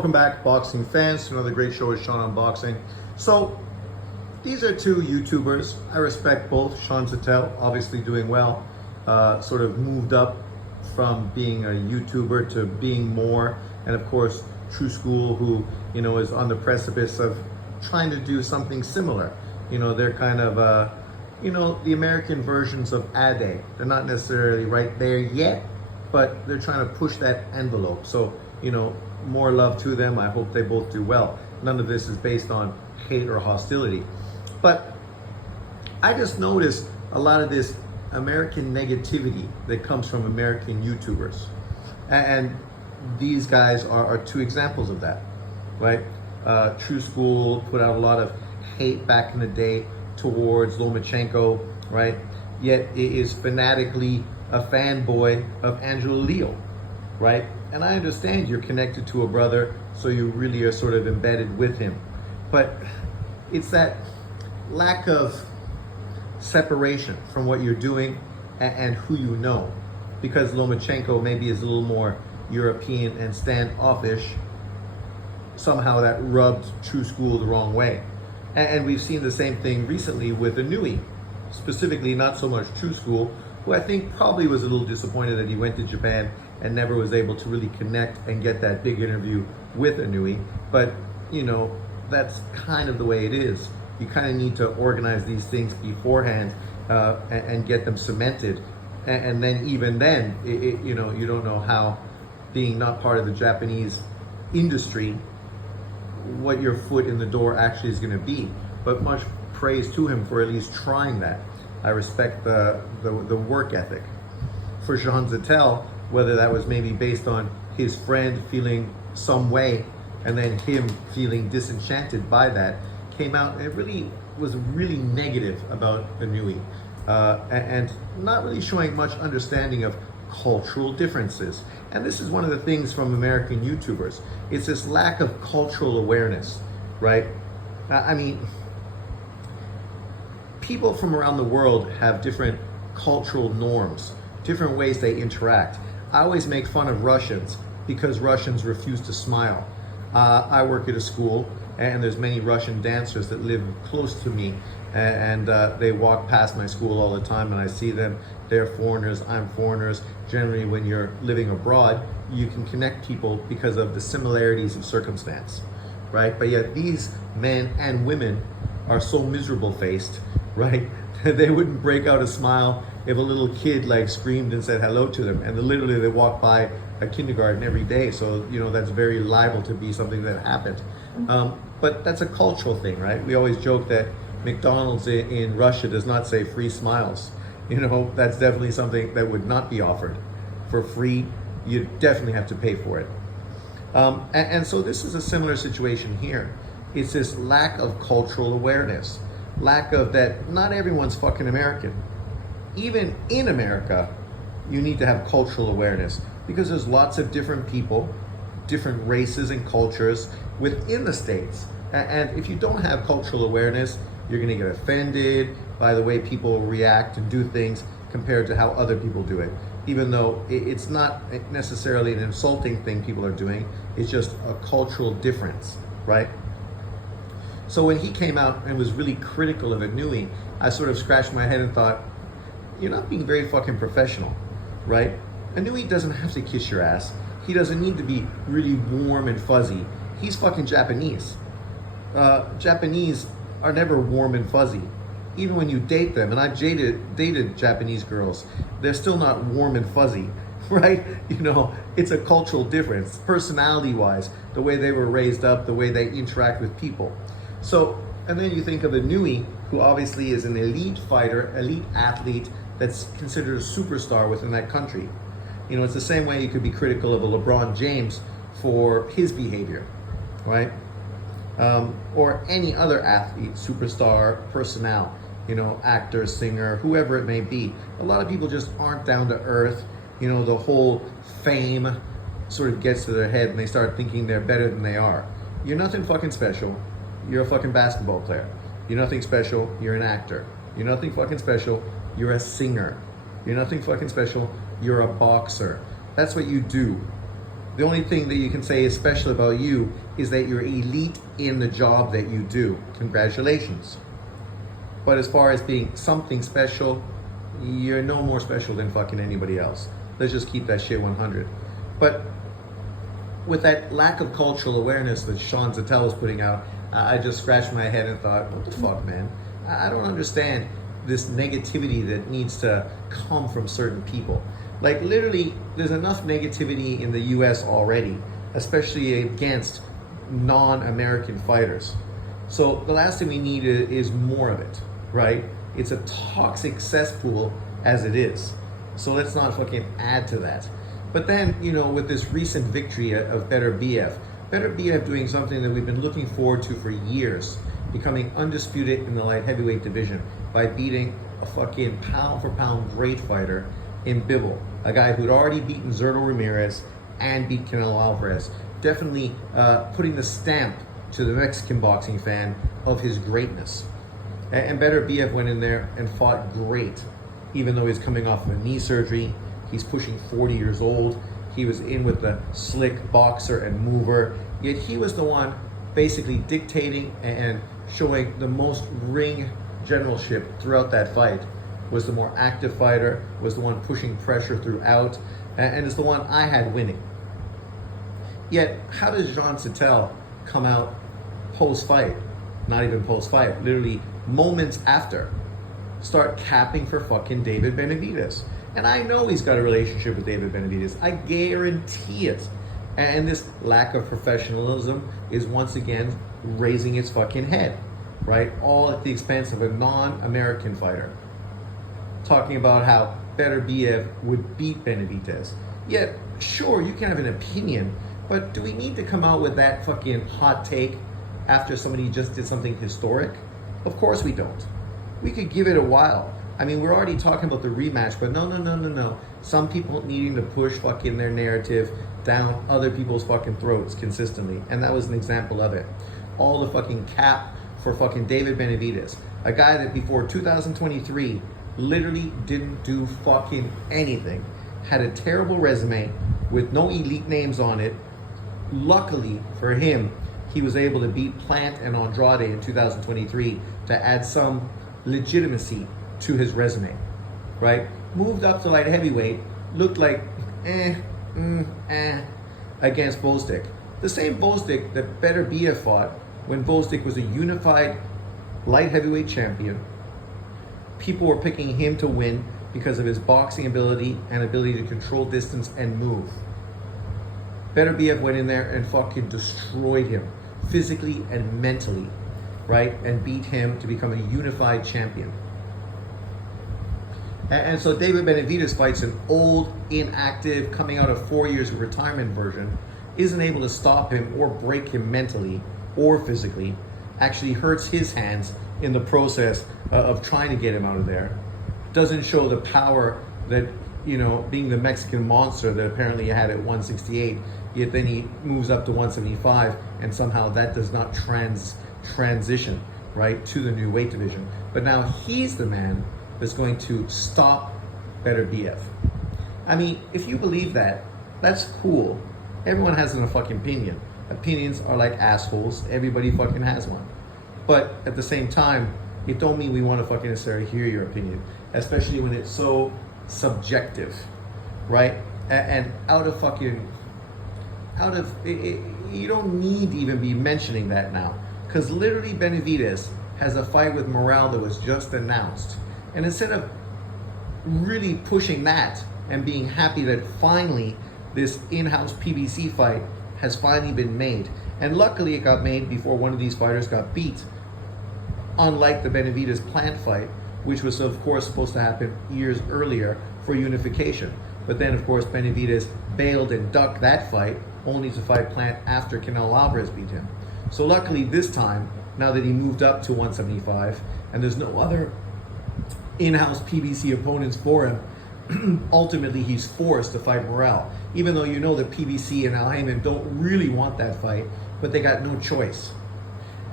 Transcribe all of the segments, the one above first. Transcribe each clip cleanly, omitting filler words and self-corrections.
Welcome back, boxing fans, to another great show with Sean on Boxing. So, these are two YouTubers. I respect both. Sean Zattel, obviously doing well, sort of moved up from being a YouTuber to being more. And of course, True School, who, is on the precipice of trying to do something similar. They're kind of, the American versions of Ade. They're not necessarily right there yet, but they're trying to push that envelope. So, more love to them. I hope they both do well. None of this is based on hate or hostility. But I just noticed a lot of this American negativity that comes from American YouTubers. And these guys are two examples of that, right? True School put out a lot of hate back in the day towards Lomachenko, right? Yet it is fanatically a fanboy of Angelo Leo, right? And I understand you're connected to a brother, so you really are sort of embedded with him. But it's that lack of separation from what you're doing and who you know. Because Lomachenko maybe is a little more European and standoffish, somehow that rubbed True School the wrong way. And we've seen the same thing recently with Inouye, specifically not so much True School, who I think probably was a little disappointed that he went to Japan and never was able to really connect and get that big interview with Inouye. But, that's kind of the way it is. You kind of need to organize these things beforehand and get them cemented. And then even then, you don't know how, being not part of the Japanese industry, what your foot in the door actually is going to be. But much praise to him for at least trying that. I respect the work ethic. For Sean Zattel, whether that was maybe based on his friend feeling some way and then him feeling disenchanted by that, came out and it really was really negative about Inouye and not really showing much understanding of cultural differences. And this is one of the things from American YouTubers. It's this lack of cultural awareness, right? I mean, people from around the world have different cultural norms, different ways they interact. I always make fun of Russians because Russians refuse to smile. I work at a school and there's many Russian dancers that live close to me and they walk past my school all the time and I see them. They're foreigners, I'm foreigners. Generally, when you're living abroad, you can connect people because of the similarities of circumstance, right? But yet these men and women are so miserable faced, right? They wouldn't break out a smile if a little kid screamed and said hello to them. And literally they walk by a kindergarten every day. So, that's very liable to be something that happened. But that's a cultural thing, right? We always joke that McDonald's in Russia does not say free smiles. That's definitely something that would not be offered for free. You definitely have to pay for it. And so this is a similar situation here. It's this lack of cultural awareness, lack of that not everyone's fucking American. Even in America, you need to have cultural awareness because there's lots of different people, different races and cultures within the States. And if you don't have cultural awareness, you're gonna get offended by the way people react and do things compared to how other people do it. Even though it's not necessarily an insulting thing people are doing, it's just a cultural difference, right? So when he came out and was really critical of Inouye, I sort of scratched my head and thought, you're not being very fucking professional, right? Inouye doesn't have to kiss your ass. He doesn't need to be really warm and fuzzy. He's fucking Japanese. Japanese are never warm and fuzzy. Even when you date them, and I've dated Japanese girls, they're still not warm and fuzzy, right? It's a cultural difference, personality-wise, the way they were raised up, the way they interact with people. So, and then you think of Inouye, who obviously is an elite fighter, elite athlete, that's considered a superstar within that country. It's the same way you could be critical of a LeBron James for his behavior, right? Or any other athlete, superstar, personnel, actor, singer, whoever it may be. A lot of people just aren't down to earth. The whole fame sort of gets to their head and they start thinking they're better than they are. You're nothing fucking special. You're a fucking basketball player. You're nothing special. You're an actor. You're nothing fucking special. You're a singer. You're nothing fucking special. You're a boxer. That's what you do. The only thing that you can say is special about you is that you're elite in the job that you do. Congratulations. But as far as being something special, you're no more special than fucking anybody else. Let's just keep that shit 100. But with that lack of cultural awareness that Sean Zattel was putting out, I just scratched my head and thought, what the fuck, man? I don't understand this negativity that needs to come from certain people. Like literally, there's enough negativity in the US already, especially against non-American fighters. So the last thing we need is more of it, right? It's a toxic cesspool as it is. So let's not fucking add to that. But then, you know, with this recent victory of Benavidez doing something that we've been looking forward to for years, becoming undisputed in the light heavyweight division by beating a fucking pound for pound great fighter in Bivol, a guy who'd already beaten Zurdo Ramirez and beat Canelo Alvarez. Definitely putting the stamp to the Mexican boxing fan of his greatness. And Benavidez went in there and fought great, even though he's coming off of a knee surgery. He's pushing 40 years old. He was in with the slick boxer and mover, yet he was the one basically dictating and showing the most ring generalship throughout that fight. Was the more active fighter, was the one pushing pressure throughout, and is the one I had winning. Yet, how does Sean Zattel come out post-fight, not even post-fight, literally moments after, start capping for fucking David Benavidez? And I know he's got a relationship with David Benavidez. I guarantee it. And this lack of professionalism is once again raising its fucking head, right? All at the expense of a non-American fighter. Talking about how Benavidez would beat Benavidez. Yet, sure, you can have an opinion, but do we need to come out with that fucking hot take after somebody just did something historic? Of course we don't. We could give it a while. I mean, we're already talking about the rematch, but no. Some people needing to push fucking their narrative down other people's fucking throats consistently. And that was an example of it. All the fucking cap for fucking David Benavidez. A guy that before 2023 literally didn't do fucking anything. Had a terrible resume with no elite names on it. Luckily for him, he was able to beat Plant and Andrade in 2023 to add some legitimacy to his resume, right? Moved up to light heavyweight, looked like against Bostic. The same Bostic that Benavidez fought when Bostic was a unified light heavyweight champion. People were picking him to win because of his boxing ability and ability to control distance and move. Benavidez went in there and fucking destroyed him physically and mentally, right? And beat him to become a unified champion. And so David Benavidez fights an old, inactive, coming out of 4 years of retirement version, isn't able to stop him or break him mentally or physically, actually hurts his hands in the process of trying to get him out of there. Doesn't show the power that, you know, being the Mexican monster that apparently he had at 168, yet then he moves up to 175, and somehow that does not transition, right, to the new weight division. But now he's the man that's going to stop Benavidez. I mean, if you believe that, that's cool. Everyone has a fucking opinion. Opinions are like assholes. Everybody fucking has one. But at the same time, it don't mean we want to fucking necessarily hear your opinion, especially when it's so subjective, right? And you don't need to even be mentioning that now, because literally Benavidez has a fight with Morale that was just announced. And instead of really pushing that and being happy that finally this in-house PBC fight has finally been made, and luckily it got made before one of these fighters got beat, unlike the Benavidez Plant fight, which was of course supposed to happen years earlier for unification. But then of course Benavidez bailed and ducked that fight, only to fight Plant after Canelo Alvarez beat him. So luckily this time, now that he moved up to 175 and there's no other in-house PBC opponents for him, ultimately he's forced to fight Morale, even though you know that PBC and Al Heyman don't really want that fight, but they got no choice.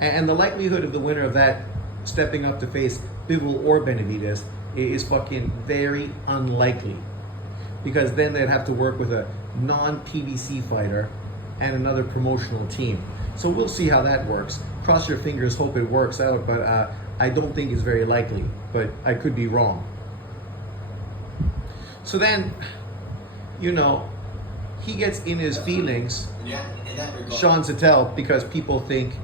And the likelihood of the winner of that stepping up to face Bivol or Benavidez is fucking very unlikely. because then they'd have to work with a non-PBC fighter and another promotional team. So we'll see how that works. Cross your fingers, hope it works out, but I don't think it's very likely, but I could be wrong. So then, you know, he gets in his feelings, Sean Zettel, because people think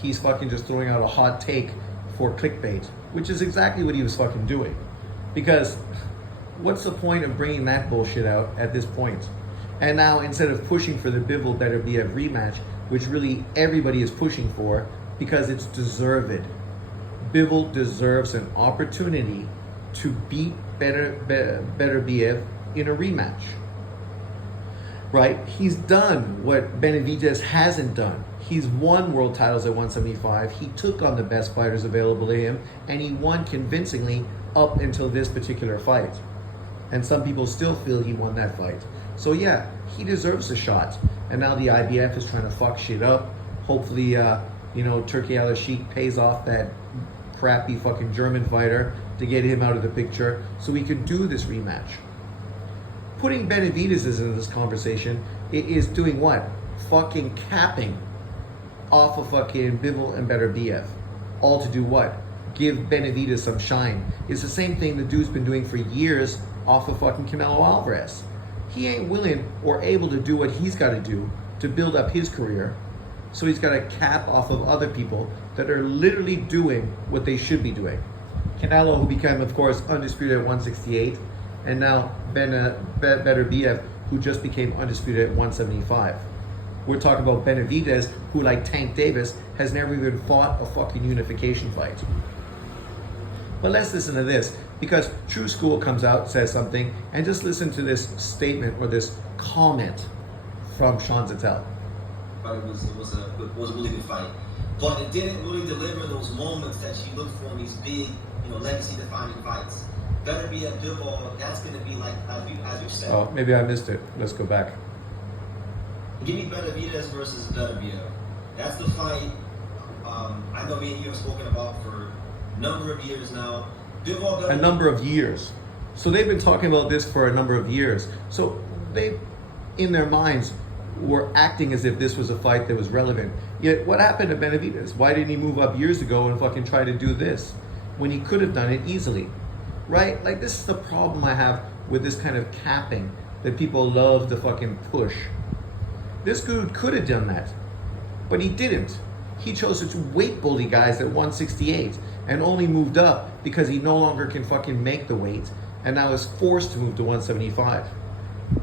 he's fucking just throwing out a hot take for clickbait, which is exactly what he was fucking doing. Because what's the point of bringing that bullshit out at this point? And now, instead of pushing for the Bivol Beterbiev rematch, which really everybody is pushing for because it's deserved. Bivol deserves an opportunity to beat Beterbiev in a rematch. Right? He's done what Benavidez hasn't done. He's won world titles at 175. He took on the best fighters available to him, and he won convincingly up until this particular fight. And some people still feel he won that fight. So yeah, he deserves a shot. And now the IBF is trying to fuck shit up. Hopefully, you know, Turki Al-Sheikh pays off that crappy fucking German fighter to get him out of the picture so we can do this rematch. Putting Benavidez into this conversation is doing what? Fucking capping off of fucking Bivol and Beterbiev. All to do what? Give Benavidez some shine. It's the same thing the dude's been doing for years off of fucking Canelo Alvarez. He ain't willing or able to do what he's got to do to build up his career. So he's got to cap off of other people that are literally doing what they should be doing. Canelo, who became, of course, undisputed at 168, and now Beterbiev, who just became undisputed at 175. We're talking about Benavidez, who, like Tank Davis, has never even fought a fucking unification fight. But let's listen to this, because True School comes out, says something, and just listen to this statement or this comment from Sean Zettel. It was a really good fight, but it didn't really deliver those moments that you look for in these big, legacy-defining fights. Beterbiev, Bivol, that's going to be like, as you said. Oh, maybe I missed it. Let's go back. Give me Benavidez versus Beterbiev. That's the fight. I know me and you have spoken about for a number of years now. Bivol, a number of years. So they've been talking about this for a number of years. So they, in their minds, were acting as if this was a fight that was relevant. Yet, what happened to Benavidez? Why didn't he move up years ago and fucking try to do this when he could have done it easily? Right? Like, this is the problem I have with this kind of capping that people love to fucking push. This dude could have done that, but he didn't. He chose to weight bully guys at 168 and only moved up because he no longer can fucking make the weight and now is forced to move to 175.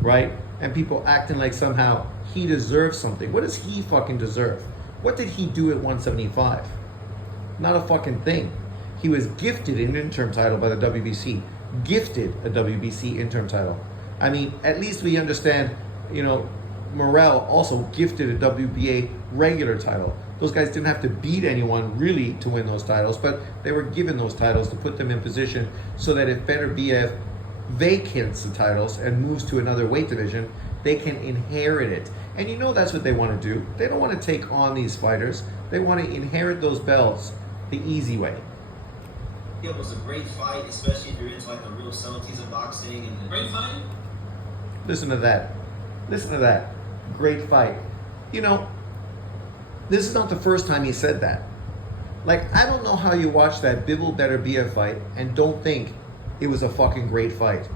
Right? And people acting like somehow he deserves something. What does he fucking deserve? What did he do at 175? Not a fucking thing. He was gifted an interim title by the WBC. Gifted a WBC interim title. I mean, at least we understand, Morrell also gifted a WBA regular title. Those guys didn't have to beat anyone really to win those titles, but they were given those titles to put them in position so that if Beterbiev vacates the titles and moves to another weight division, they can inherit it. And that's what they want to do. They don't want to take on these fighters. They want to inherit those belts the easy way. It was a great fight, especially if you're into like the real subtleties of boxing. And great fight? Listen to that. Listen to that. Great fight. This is not the first time he said that. Like, I don't know how you watch that Bivol Beterbiev fight and don't think it was a fucking great fight.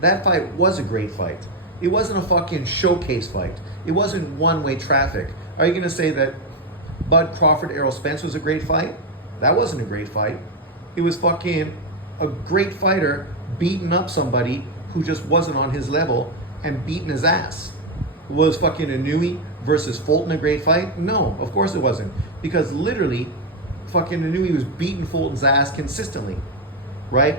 That fight was a great fight. It wasn't a fucking showcase fight. It wasn't one-way traffic. Are you going to say that Bud Crawford, Errol Spence was a great fight? That wasn't a great fight. It was fucking a great fighter beating up somebody who just wasn't on his level and beating his ass. Was fucking Inouye versus Fulton a great fight? No, of course it wasn't. Because literally, fucking Inouye was beating Fulton's ass consistently. Right?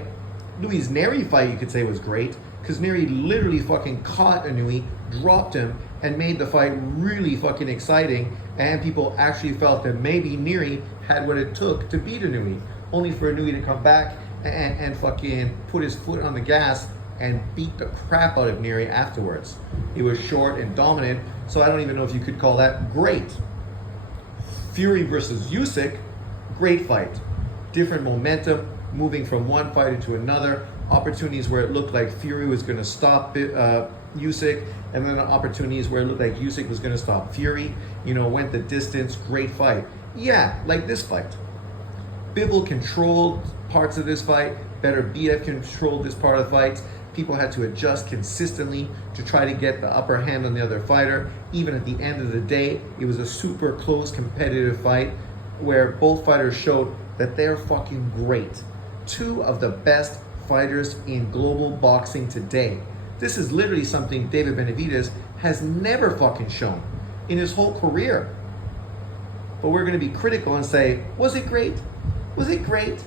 Louis' Neri fight, you could say, was great, because Neri literally fucking caught Inouye, dropped him, and made the fight really fucking exciting, and people actually felt that maybe Neri had what it took to beat Inouye, only for Inouye to come back and fucking put his foot on the gas and beat the crap out of Neri afterwards. He was short and dominant, so I don't even know if you could call that great. Fury versus Usyk, great fight. Different momentum, moving from one fighter to another. opportunities where it looked like Fury was going to stop Usyk, and then opportunities where it looked like Usyk was going to stop Fury. Went the distance. Great fight. Yeah, like this fight. Bivol controlled parts of this fight. Benavidez controlled this part of the fight. People had to adjust consistently to try to get the upper hand on the other fighter. Even at the end of the day, it was a super close competitive fight where both fighters showed that they're fucking great. Two of the best fighters in global boxing today. This is literally something David Benavidez has never fucking shown in his whole career. But we're going to be critical and say, was it great? Was it great?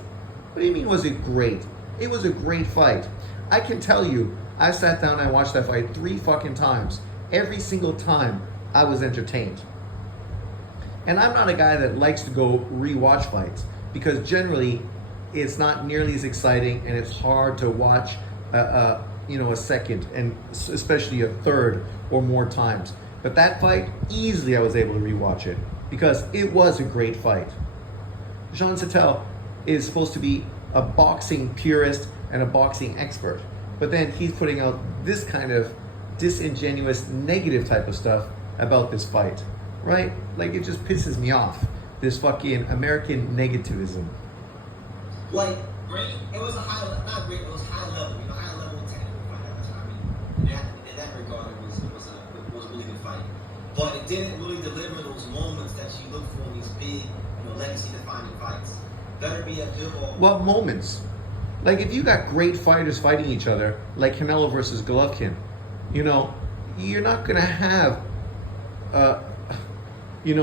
What do you mean, was it great? It was a great fight. I can tell you, I sat down and watched that fight 3 fucking times. Every single time, I was entertained. And I'm not a guy that likes to go rewatch fights because generally, it's not nearly as exciting and it's hard to watch a second and especially a third or more times. But that fight, easily I was able to rewatch it because it was a great fight. Jean Sattel is supposed to be a boxing purist and a boxing expert, but then he's putting out this kind of disingenuous, negative type of stuff about this fight, right? Like, it just pisses me off, this fucking American negativism. Like, it was a high, not great, it was high level, high level technical fight. In that regard, it was a really good fight. But it didn't really deliver those moments that you look for in these big, legacy-defining fights. Better be a Bivol. What moments? Like, if you got great fighters fighting each other, like Canelo versus Golovkin, you're not going to have,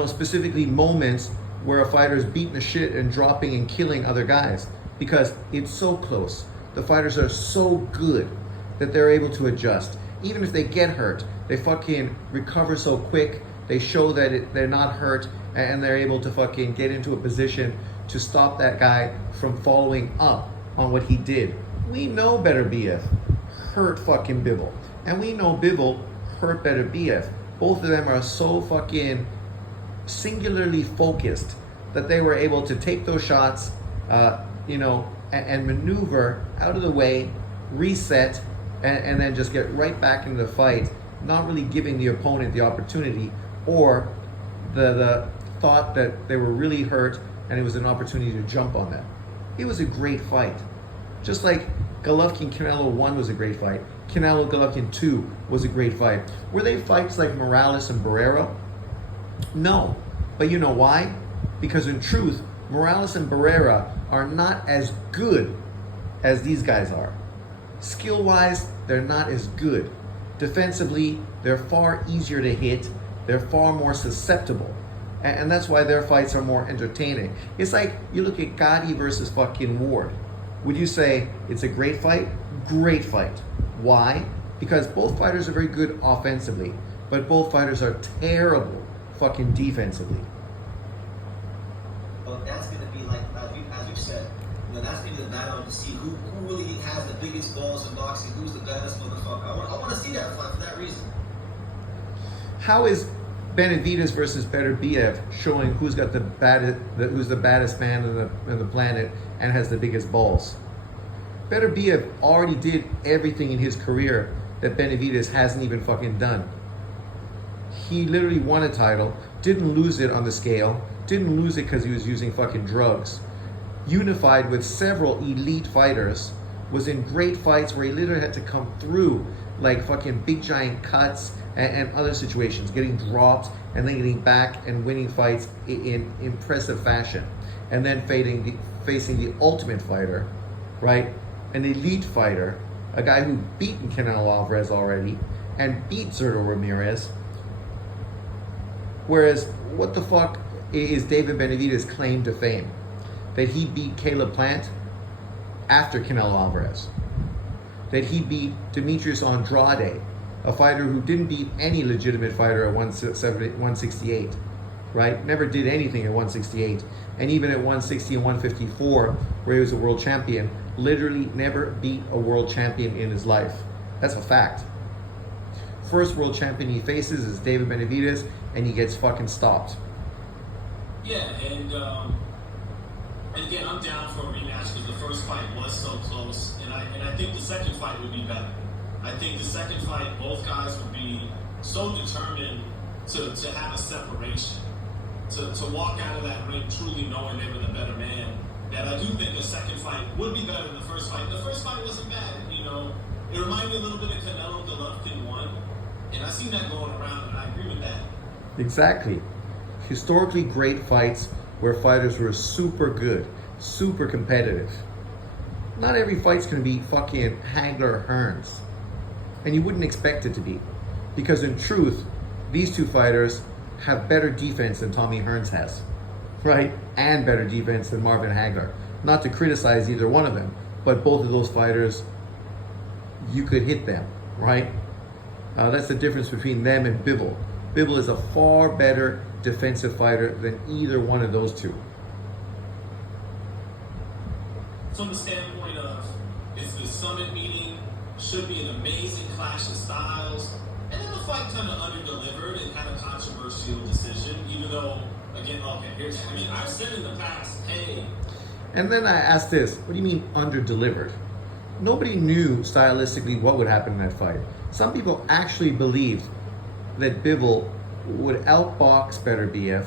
specifically moments where a fighter's beating the shit and dropping and killing other guys because it's so close. The fighters are so good that they're able to adjust. Even if they get hurt, they fucking recover so quick. They show that they're not hurt and they're able to fucking get into a position to stop that guy from following up on what he did. We know Benavidez hurt fucking Bivol. And we know Bivol hurt Benavidez. Both of them are so fucking singularly focused that they were able to take those shots, and maneuver out of the way, reset, and then just get right back into the fight, not really giving the opponent the opportunity or the thought that they were really hurt and it was an opportunity to jump on them. It was a great fight. Just like Golovkin-Canelo 1 was a great fight, Canelo-Golovkin 2 was a great fight. Were they fights like Morales and Barrera? No. But you know why? Because in truth, Morales and Barrera are not as good as these guys are. Skill-wise, they're not as good. Defensively, they're far easier to hit. They're far more susceptible. And that's why their fights are more entertaining. It's like you look at Gotti versus fucking Ward. Would you say it's a great fight? Great fight. Why? Because both fighters are very good offensively, but both fighters are terrible fucking defensively. But that's going to be like, as you said, that's going to be the battle to see who really has the biggest balls in boxing, who's the baddest motherfucker. I want to see that fight for that reason. How is Benavidez versus Beterbiev showing who's got the baddest man on the planet and has the biggest balls? Beterbiev already did everything in his career that Benavidez hasn't even fucking done. He literally won a title, didn't lose it on the scale, didn't lose it because he was using fucking drugs, unified with several elite fighters, was in great fights where he literally had to come through like fucking big giant cuts and other situations, getting dropped and then getting back and winning fights in impressive fashion. And then facing the ultimate fighter, right? An elite fighter, a guy who beaten Canelo Alvarez already and beat Zurdo Ramirez. Whereas, what the fuck is David Benavidez' claim to fame? That he beat Caleb Plant after Canelo Alvarez. That he beat Demetrius Andrade, a fighter who didn't beat any legitimate fighter at 168, right? Never did anything at 168. And even at 160 and 154, where he was a world champion, literally never beat a world champion in his life. That's a fact. First world champion he faces is David Benavidez, and he gets fucking stopped. Yeah, and And again, I'm down for a rematch because the first fight was so close, and I think the second fight would be better. I think the second fight, both guys would be so determined to have a separation, to walk out of that ring truly knowing they were the better man. That I do think the second fight would be better than the first fight. The first fight wasn't bad, you know. It reminded me a little bit of Canelo Golovkin 1, and I seen that going around, and I agree with that. Exactly. Historically great fights where fighters were super good, super competitive. Not every fight's gonna be fucking Hagler or Hearns. And you wouldn't expect it to be. Because in truth, these two fighters have better defense than Tommy Hearns has. Right? And better defense than Marvin Hagler. Not to criticize either one of them, but both of those fighters, you could hit them, right? That's the difference between them and Bivol. Bivol is a far better defensive fighter than either one of those two. From the standpoint of, it's the summit meeting, should be an amazing clash of styles, and then the fight kind of under-delivered and had a controversial decision, even though, again, I've said in the past, hey. And then I asked this, what do you mean under-delivered? Nobody knew stylistically what would happen in that fight. Some people actually believed that Bivol would outbox better BF,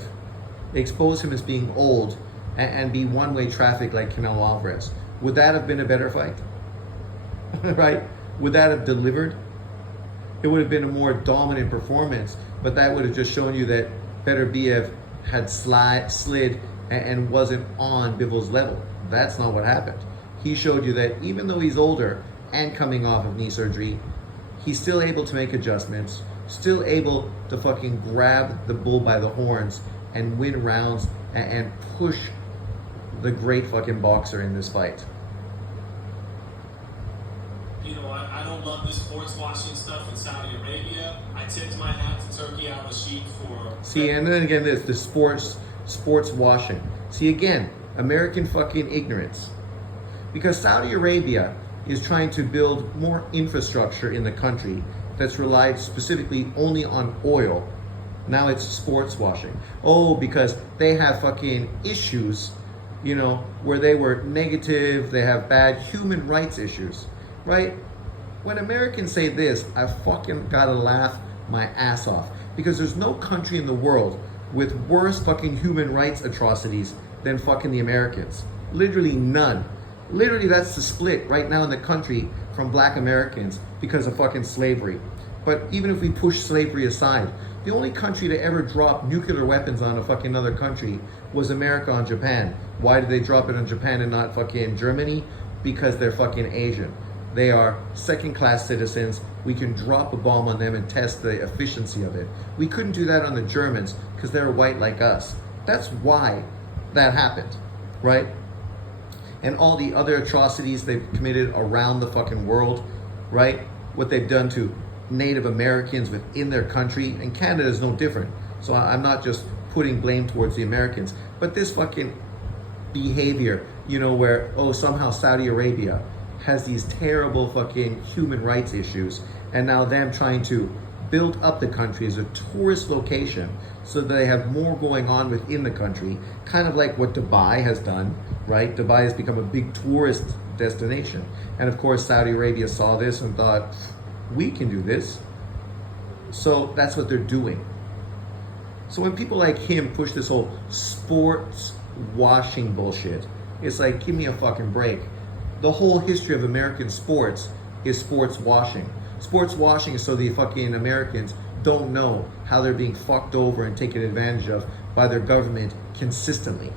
expose him as being old, and be one-way traffic like Canelo Alvarez. Would that have been a better fight? Right? Would that have delivered? It would have been a more dominant performance, but that would have just shown you that better BF had slid and wasn't on Bivol's level. That's not what happened. He showed you that even though he's older and coming off of knee surgery, he's still able to make adjustments, still able to fucking grab the bull by the horns and win rounds and push the great fucking boxer in this fight. You know, I don't love this sports washing stuff in Saudi Arabia. I tipped my hat to Turkey al-Rashid for... See, and then again, this the sports washing. See, again, American fucking ignorance. Because Saudi Arabia is trying to build more infrastructure in the country that's relied specifically only on oil. Now it's sports washing. Oh, because they have fucking issues, you know, where they were negative, they have bad human rights issues, right? When Americans say this, I fucking gotta laugh my ass off. Because there's no country in the world with worse fucking human rights atrocities than fucking the Americans. Literally none. Literally, that's the split right now in the country from black Americans because of fucking slavery. But even if we push slavery aside, the only country to ever drop nuclear weapons on a fucking other country was America on Japan. Why did they drop it on Japan and not fucking Germany? Because they're fucking Asian. They are second-class citizens. We can drop a bomb on them and test the efficiency of it. We couldn't do that on the Germans because they're white like us. That's why that happened, right? And all the other atrocities they've committed around the fucking world, right? What they've done to Native Americans within their country, and Canada is no different. So I'm not just putting blame towards the Americans, but this fucking behavior, you know, where, oh, somehow Saudi Arabia has these terrible fucking human rights issues, and now them trying to build up the country as a tourist location so that they have more going on within the country, kind of like what Dubai has done, right? Dubai has become a big tourist destination. And of course, Saudi Arabia saw this and thought, we can do this. So that's what they're doing. So when people like him push this whole sports washing bullshit, it's like, give me a fucking break. The whole history of American sports is sports washing. Sports washing is so the fucking Americans don't know how they're being fucked over and taken advantage of by their government consistently.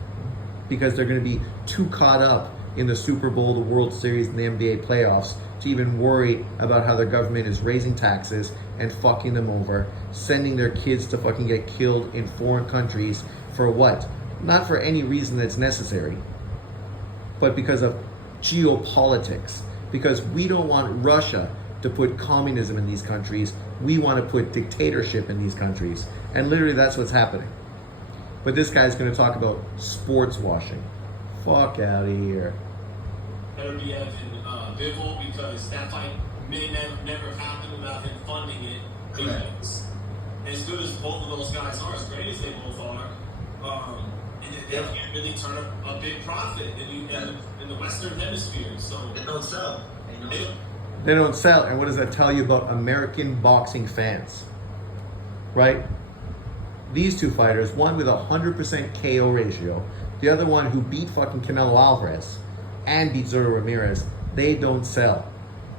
Because they're going to be too caught up in the Super Bowl, the World Series, and the NBA playoffs to even worry about how their government is raising taxes and fucking them over, sending their kids to fucking get killed in foreign countries for what? Not for any reason that's necessary, but because of geopolitics. Because we don't want Russia to put communism in these countries. We want to put dictatorship in these countries. And literally that's what's happening. But this guy's going to talk about sports washing. Fuck out of here. Better be Evan Bivol, because that fight may never happen without him funding it. Correct. As good as both of those guys are, as great as they both are, and then they can't really turn a big profit in the Western Hemisphere. So They don't sell. they don't. They don't sell. And what does that tell you about American boxing fans? Right? These two fighters, one with 100% KO ratio, the other one who beat fucking Canelo Alvarez and beat Zurdo Ramirez, they don't sell.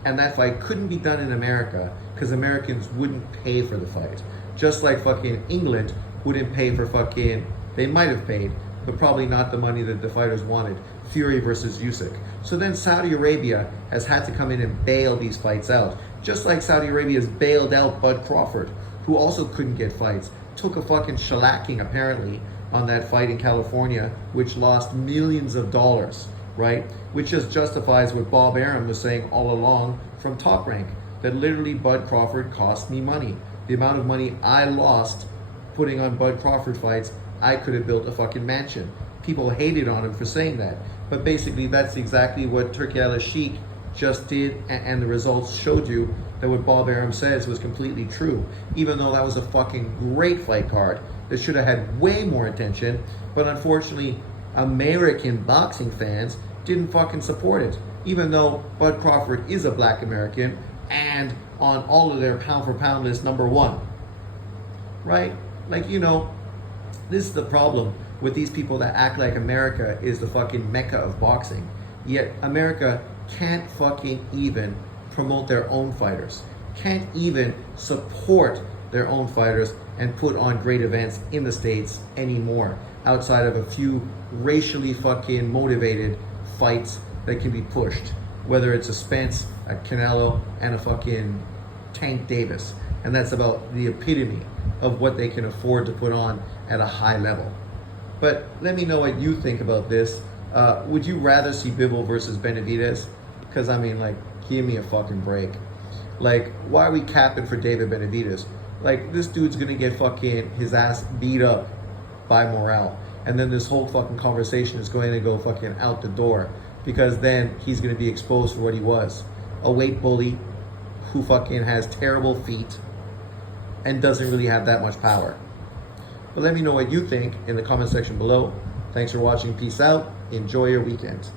And that fight couldn't be done in America because Americans wouldn't pay for the fight. Just like fucking England wouldn't pay for fucking, they might have paid, but probably not the money that the fighters wanted. Fury versus Usyk. So then Saudi Arabia has had to come in and bail these fights out. Just like Saudi Arabia has bailed out Bud Crawford, who also couldn't get fights. Took a fucking shellacking apparently on that fight in California, which lost millions of dollars, right? Which just justifies what Bob Arum was saying all along from Top Rank, that literally Bud Crawford cost me money. The amount of money I lost putting on Bud Crawford fights, I could have built a fucking mansion. People hated on him for saying that. But basically that's exactly what Turki Al-Sheikh just did, and the results showed you that what Bob Arum says was completely true. Even though that was a fucking great fight card that should have had way more attention, but unfortunately American boxing fans didn't fucking support it. Even though Bud Crawford is a black American and on all of their pound for pound list #1. Right? Like, you know, this is the problem with these people that act like America is the fucking mecca of boxing. Yet America can't fucking even promote their own fighters, can't even support their own fighters and put on great events in the States anymore, outside of a few racially fucking motivated fights that can be pushed, whether it's a Spence, a Canelo, and a fucking Tank Davis. And that's about the epitome of what they can afford to put on at a high level. But let me know what you think about this. Would you rather see Bivol versus Benavidez? Because I mean, like, give me a fucking break. Like, why are we capping for David Benavidez? Like, this dude's gonna get fucking his ass beat up by Morale. And then this whole fucking conversation is going to go fucking out the door, because then he's gonna be exposed for what he was. A weight bully who fucking has terrible feet and doesn't really have that much power. But let me know what you think in the comment section below. Thanks for watching. Peace out. Enjoy your weekend.